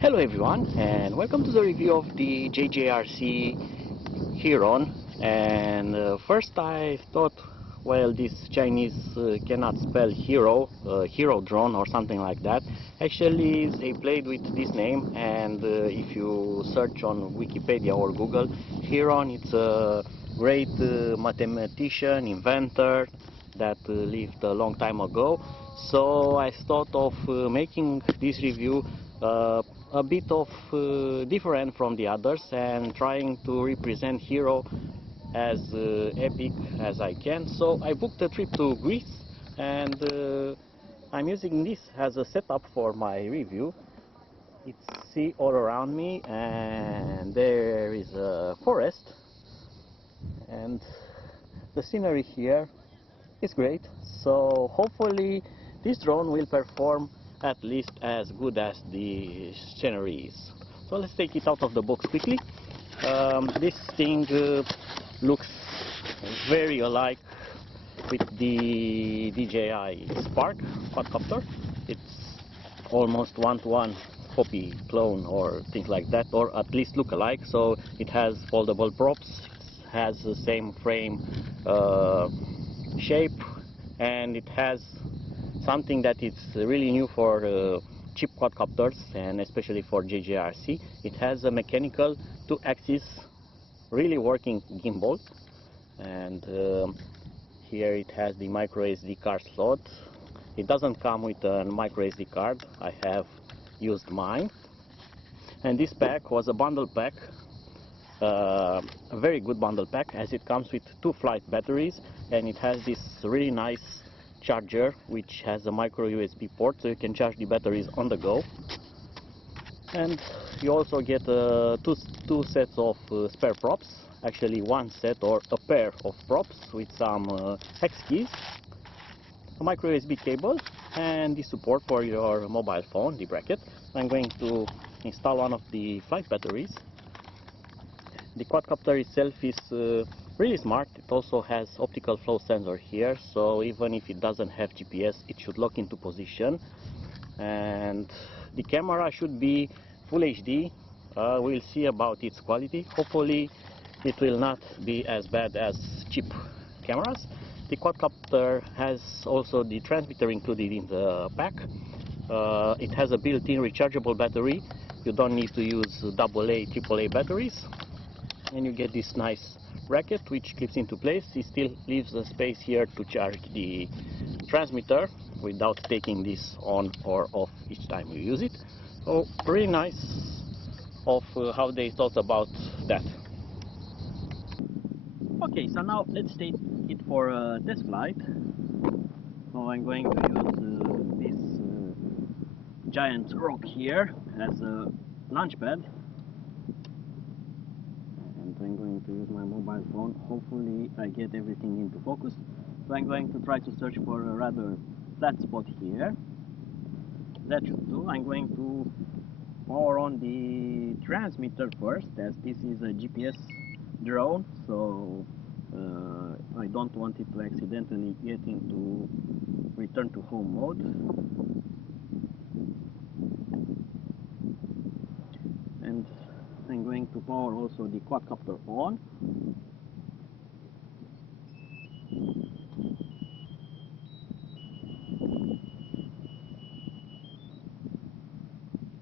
Hello everyone, and welcome to the review of the JJRC Heron. And first I thought, well, this Chinese cannot spell hero, hero drone or something like that. Actually they played with this name, and if you search on Wikipedia or Google, Heron, it's a great mathematician, inventor that lived a long time ago. So I thought of making this review a bit of different from the others and trying to represent Hero as epic as I can. So I booked a trip to Greece, and I'm using this as a setup for my review. It's sea all around me, and there is a forest, and the scenery here is great. So hopefully this drone will perform at least as good as the scenery is. So let's take it out of the box quickly. This thing looks very alike with the DJI Spark quadcopter. It's almost one-to-one copy, clone, or things like that, or at least look alike. So it has foldable props, it has the same frame shape, and it has something that is really new for cheap quadcopters, and especially for JJRC. It has a mechanical 2-axis really working gimbal, and here it has the micro SD card slot. It doesn't come with a micro SD card. I have used mine, and this pack was a bundle pack, a very good bundle pack, as it comes with 2 flight batteries, and it has this really nice charger which has a micro USB port, so you can charge the batteries on the go. And you also get two sets of spare props, actually one set or a pair of props with some hex keys, a micro USB cable, and the support for your mobile phone, the bracket. I'm going to install one of the flight batteries. The quadcopter itself is really smart. It also has optical flow sensor here, so even if it doesn't have GPS, it should lock into position. And the camera should be full HD. We'll see about its quality. Hopefully it will not be as bad as cheap cameras. The quadcopter has also the transmitter included in the pack. It has a built-in rechargeable battery. You don't need to use AA, AAA batteries. And you get this nice bracket which clips into place. It still leaves a space here to charge the transmitter without taking this on or off each time you use it. So really nice of how they thought about that. Okay, so now let's take it for a test flight. So I'm going to use this giant rock here as a launch pad. I'm going to use my mobile phone. Hopefully I get everything into focus. So I'm going to try to search for a rather flat spot here. That should do. I'm going to power on the transmitter first, as this is a GPS drone, so I don't want it to accidentally get into return to home mode. And I'm going to power also the quadcopter on.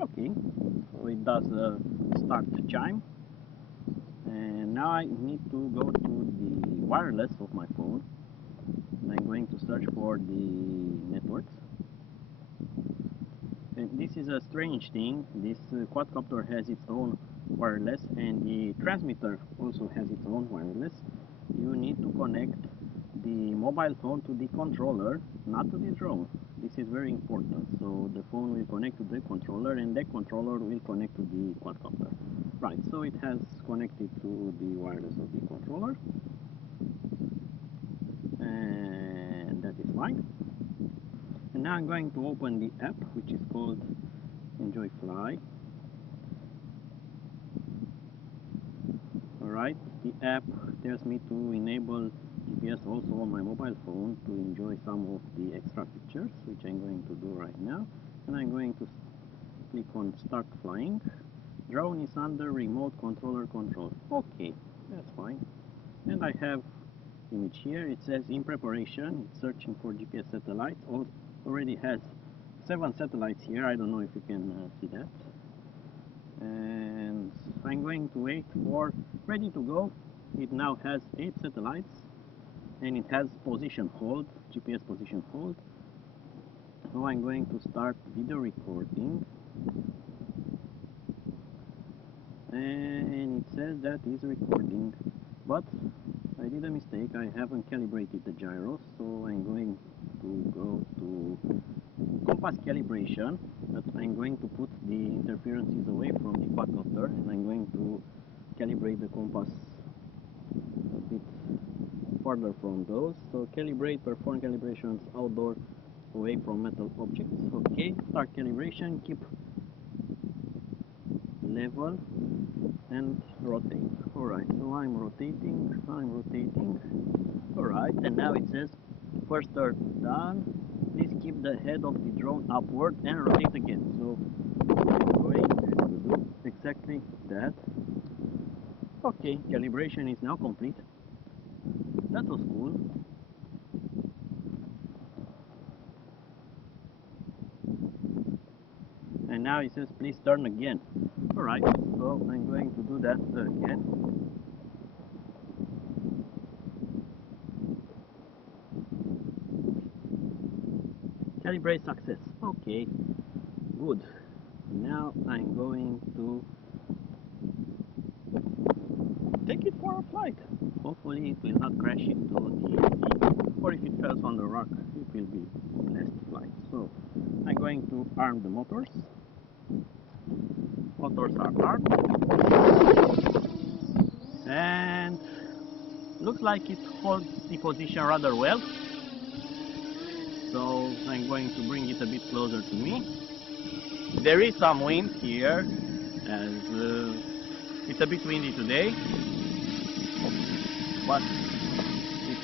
Okay, so it does a start chime, and now I need to go to the wireless of my phone, and I'm going to search for the networks. And this is a strange thing. This quadcopter has its own wireless, and the transmitter also has its own wireless. You need to connect the mobile phone to the controller, not to the drone. This is very important. So the phone will connect to the controller, and the controller will connect to the quadcopter. Right, so it has connected to the wireless of the controller, and that is fine. And now I'm going to open the app, which is called Enjoy Fly. Alright, the app tells me to enable GPS also on my mobile phone to enjoy some of the extra features, which I'm going to do right now. And I'm going to click on start flying. Drone is under remote controller control. Okay, that's fine. And I have image here. It says in preparation. It's searching for GPS satellites. Already has 7 satellites here. I don't know if you can see that. And I'm going to wait for ready to go. It now has 8 satellites and it has position hold, GPS position hold. So I'm going to start video recording, and it says that is recording, but I did a mistake. I haven't calibrated the gyros, so I'm going to go to compass calibration, but I'm going to put the interferences away from the quadcopter, and I'm going to calibrate the compass a bit further from those. So calibrate, perform calibrations outdoor, away from metal objects. Okay, start calibration, keep level and rotate. Alright, so I'm rotating. Alright, and now it says first third done. Please keep the head of the drone upward and rotate again. So I'm going to do exactly that. Okay, calibration is now complete. That was cool. And now it says please turn again. Alright, so I'm going to do that again. Calibrate success. Okay, good. Now I'm going to take it for a flight. Hopefully it will not crash into the sea, or if it falls on the rock, it will be less flight. So I'm going to arm the motors. Motors are armed, and looks like it holds the position rather well. So I'm going to bring it a bit closer to me. There is some wind here, as it's a bit windy today, but it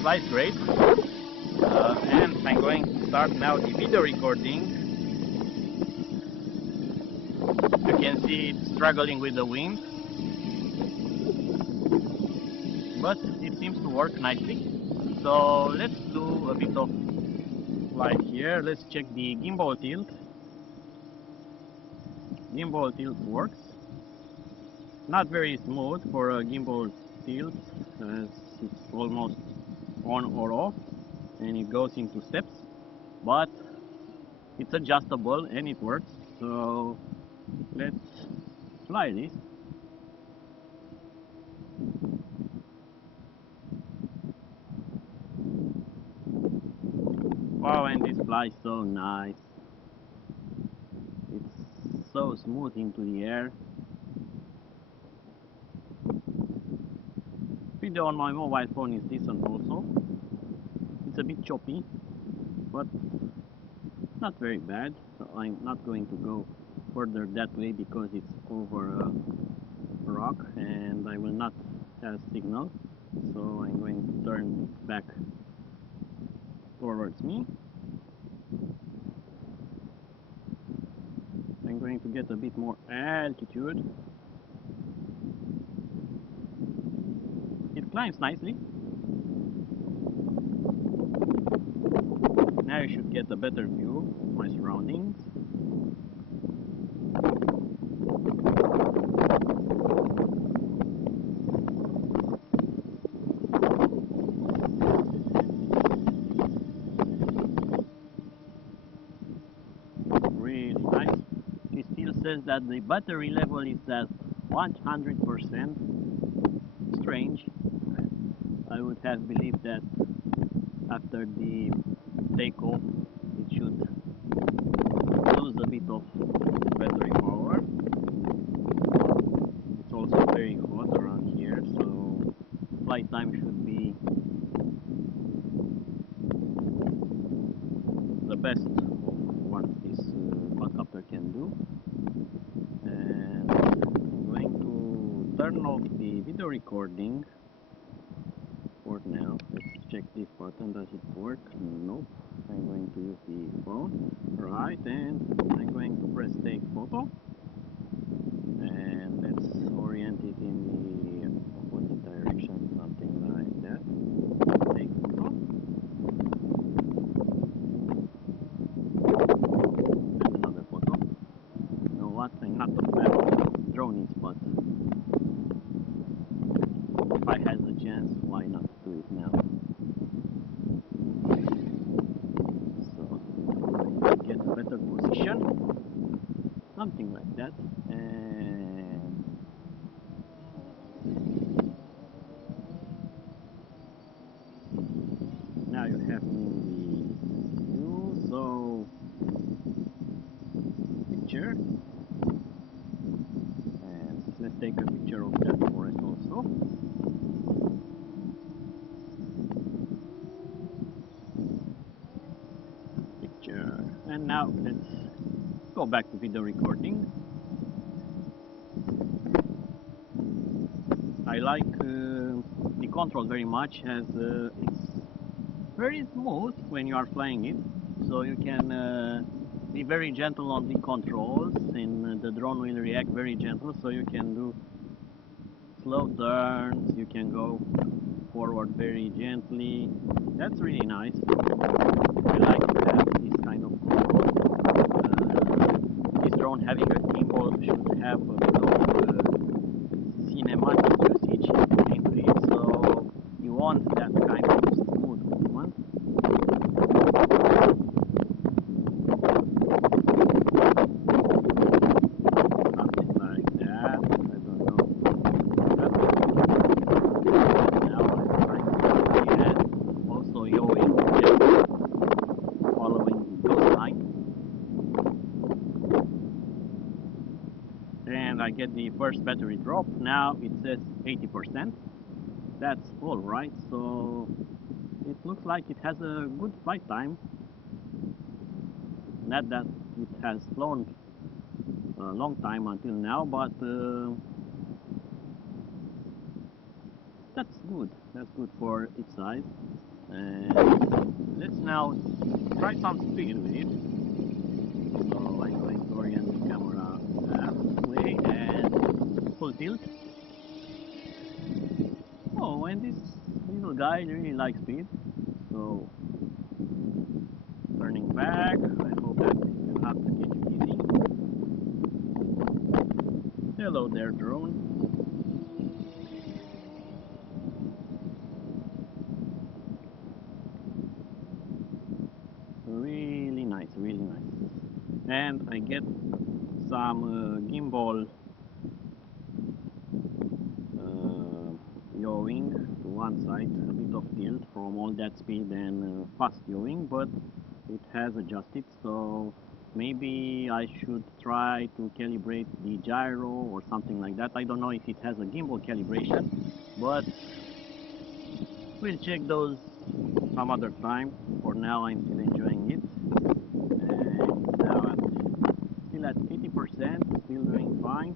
flies great. And I'm going to start now the video recording. You can see it's struggling with the wind, but it seems to work nicely. So let's do a bit of flight here. Let's check the gimbal tilt. Gimbal tilt works. Not very smooth for a gimbal tilt, as it's almost on or off and it goes into steps, but it's adjustable and it works. So let's fly this. Wow, and this flies so nice. It's so smooth into the air. Video on my mobile phone is decent also. It's a bit choppy, but not very bad. So I'm not going to go further that way because it's over a rock and I will not have signal. So I'm going to turn back towards me. I'm going to get a bit more altitude. It climbs nicely. Now you should get a better view of my surroundings. Really nice. It still says that the battery level is at 100%. Strange. I would have believed that after the takeoff it should lose a bit of battery power. It's also very hot around here, so flight time should be the best of what this quadcopter can do. And I'm going to turn off the video recording for now. Let's check check this button, does it work? Nope. I'm going to use the phone. Right, and I'm going to press take photo. And let's orient it in the opposite direction, something like that. Take photo. And another photo. You know what? I'm not a fan of drones, but if I had the chance, why not do it now? So get a better position, something like that, and now you have me in the view. So picture, and let's take a picture of that forest also. Picture, and now let's go back to video recording. I like the control very much, as it's very smooth when you are flying it, so you can be very gentle on the controls, and the drone will react very gentle, so you can do slow turns, you can go forward very gently. That's really nice. I like to have this kind of control. This drone having a gimbal should have a bit of cinematic usage into it, so you want that kind of smooth movement. Something like that. I don't know. Now I'm trying to see, and also yawing, just following the coastline. And I get the first battery drop. Now it says 80%. That's all right, so it looks like it has a good flight time. Not that it has flown a long time until now, but that's good. That's good for its size. And let's now try some speed with it. So I'm going to orient the camera that way and full tilt. Oh, and this little guy really likes speed. So turning back, I hope that it will not get you easy. Hello there, drone. Really nice, really nice. And I get some gimbal yawing to one side, a bit of tilt from all that speed and fast yawing, but it has adjusted, so maybe I should try to calibrate the gyro or something like that. I don't know if it has a gimbal calibration, but we'll check those some other time. For now I'm still enjoying it, and it's now still at 80%, still doing fine.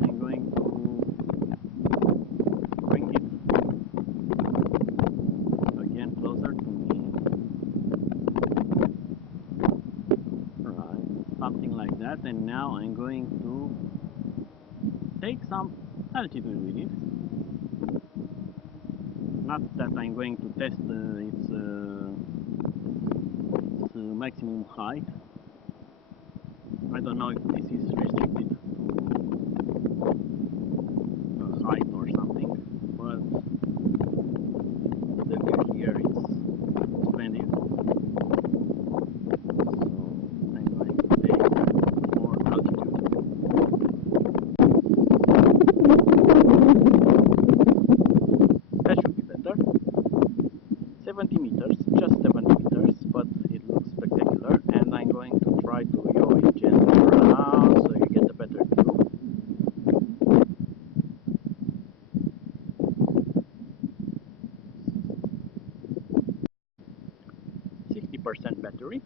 I'm going to bring it again closer to me. Right, something like that, and now I'm going to take some altitude with it. Not that I'm going to test its maximum height. I don't know if this is restricted to height or something, but the view here is splendid. So I'm going to take more altitude. That should be better. 70 meters, just 70 meters, but it looks spectacular, and I'm going to try to yaw it gently around so you get a better view. 60% battery.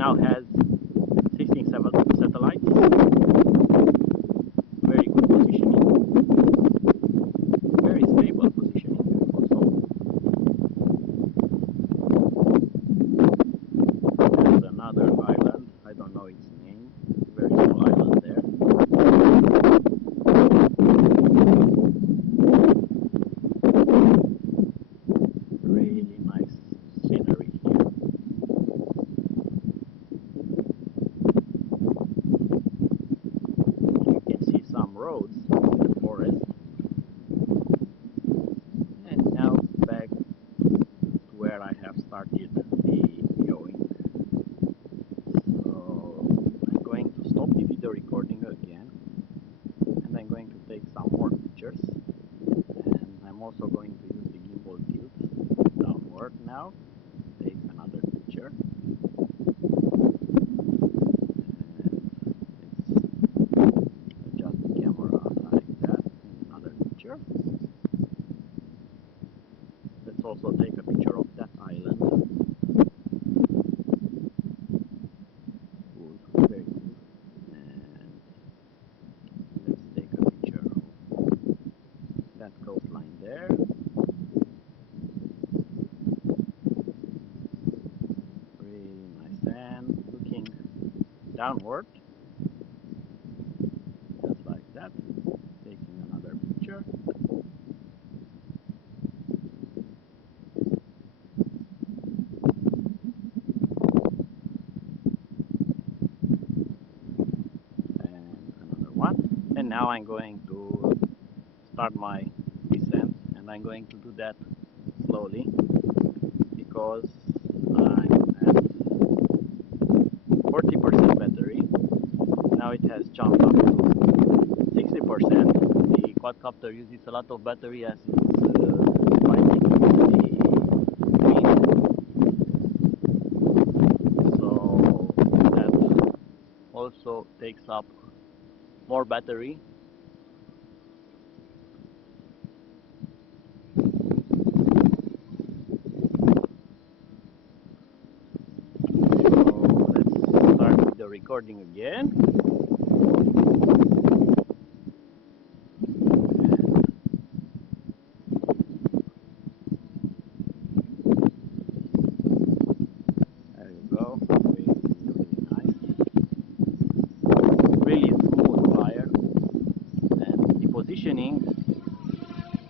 now has 16 satellites. Very good positioning. Very stable positioning also. There's another island. I don't know its name. Very small island there. Really nice scenery here. You can see some roads in the forest. And now back to where I have started the videoing. So I'm going to stop the video recording again, and I'm going to take some more pictures. And I'm also going to use the gimbal tilt downward now. Take another picture. And let's adjust the camera like that. Another picture. Let's also take a picture of that island. Cool, very cool. And let's take a picture of that coastline there. Really nice, and looking downward, just like that. Taking another picture. And now I'm going to start my descent, and I'm going to do that slowly because I'm at 40% battery. Now it has jumped up to 60%. The quadcopter uses a lot of battery as it's fighting the wind. So that also takes up more battery. So let's start with the recording again. There you go. Really, really nice. Really smooth flyer. Positioning,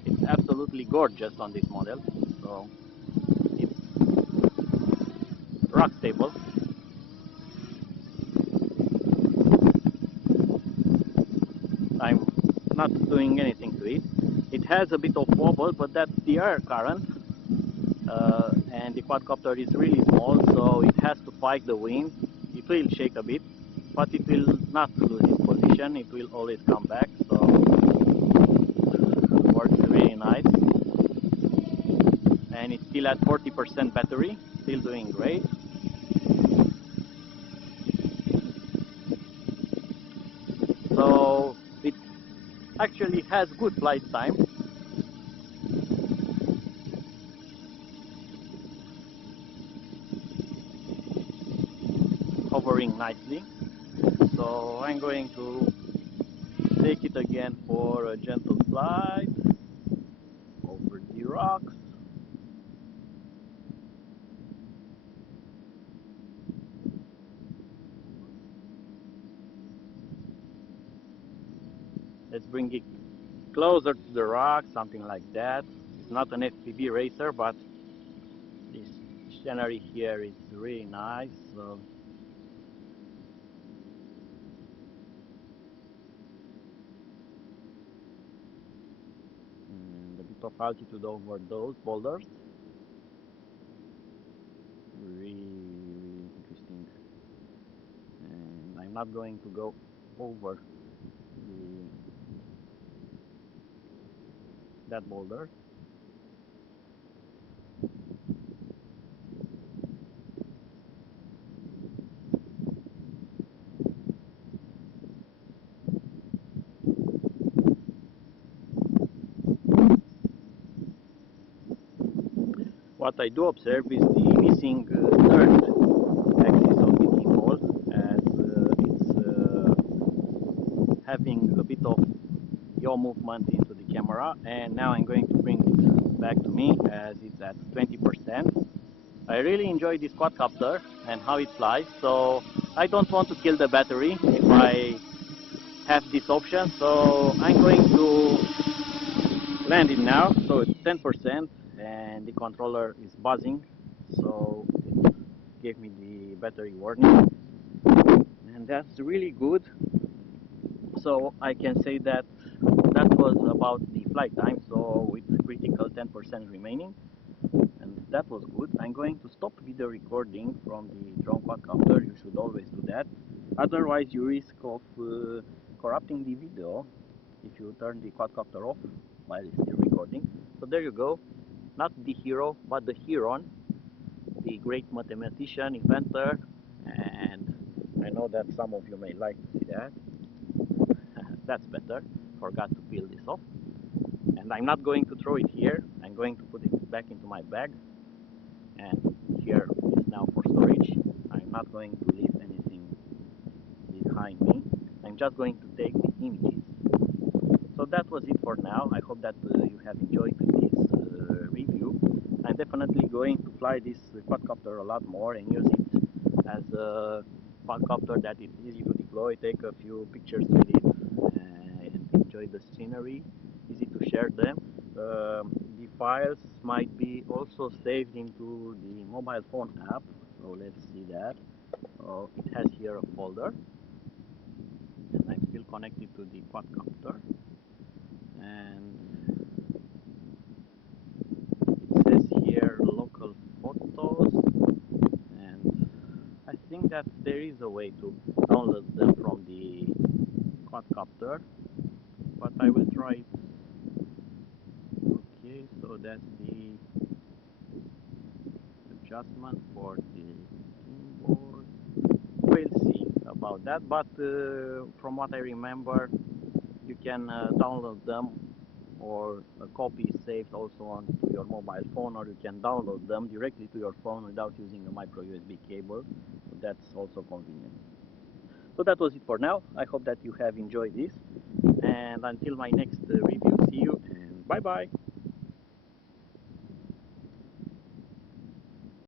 it's absolutely gorgeous on this model. So it's rock stable. I'm not doing anything to it. It has a bit of wobble, but that's the air current, and the quadcopter is really small, so it has to fight the wind. It will shake a bit, but it will not lose its position. It will always come back. So works really nice, and it's still at 40% battery, still doing great. So it actually has good flight time. Hovering nicely. So I'm going to take it again for a gentle flight over the rocks. Let's bring it closer to the rock, something like that. It's not an FPV racer, but this scenery here is really nice. So and a bit of altitude over those boulders. Really interesting. And I'm not going to go over that boulder. What I do observe is the missing third axis of the gimbal. having a bit of yaw movement into the camera, and now I'm going to bring it back to me as it's at 20%. I really enjoy this quadcopter and how it flies, so I don't want to kill the battery if I have this option, so I'm going to land it now. So it's 10% and the controller is buzzing, so it gave me the battery warning, and that's really good. So I can say that that was about the flight time, so with critical 10% remaining, and that was good. I'm going to stop video recording from the drone quadcopter. You should always do that, otherwise you risk of corrupting the video if you turn the quadcopter off while it's still recording. So there you go, not the hero but the Heron, the great mathematician, inventor, and I know that some of you may like to see that. That's better. Forgot to peel this off, and I'm not going to throw it here. I'm going to put it back into my bag, and here is now for storage. I'm not going to leave anything behind me. I'm just going to take the images. So that was it for now. I hope that you have enjoyed this review. I'm definitely going to fly this quadcopter a lot more and use it as a quadcopter that is easy to deploy, take a few pictures with it, and enjoy the scenery, easy to share them. The files might be also saved into the mobile phone app, so let's see that. It has here a folder, and I'm still connected to the quadcopter, and it says here local photos, and I think that there is a way to download them from the quadcopter, but I will try it. Okay, so that's the adjustment for the gimbal. We'll see about that, but from what I remember, you can download them, or a copy is saved also onto your mobile phone, or you can download them directly to your phone without using a micro USB cable, so that's also convenient. So that was it for now. I hope that you have enjoyed this, and until my next review, see you and bye bye.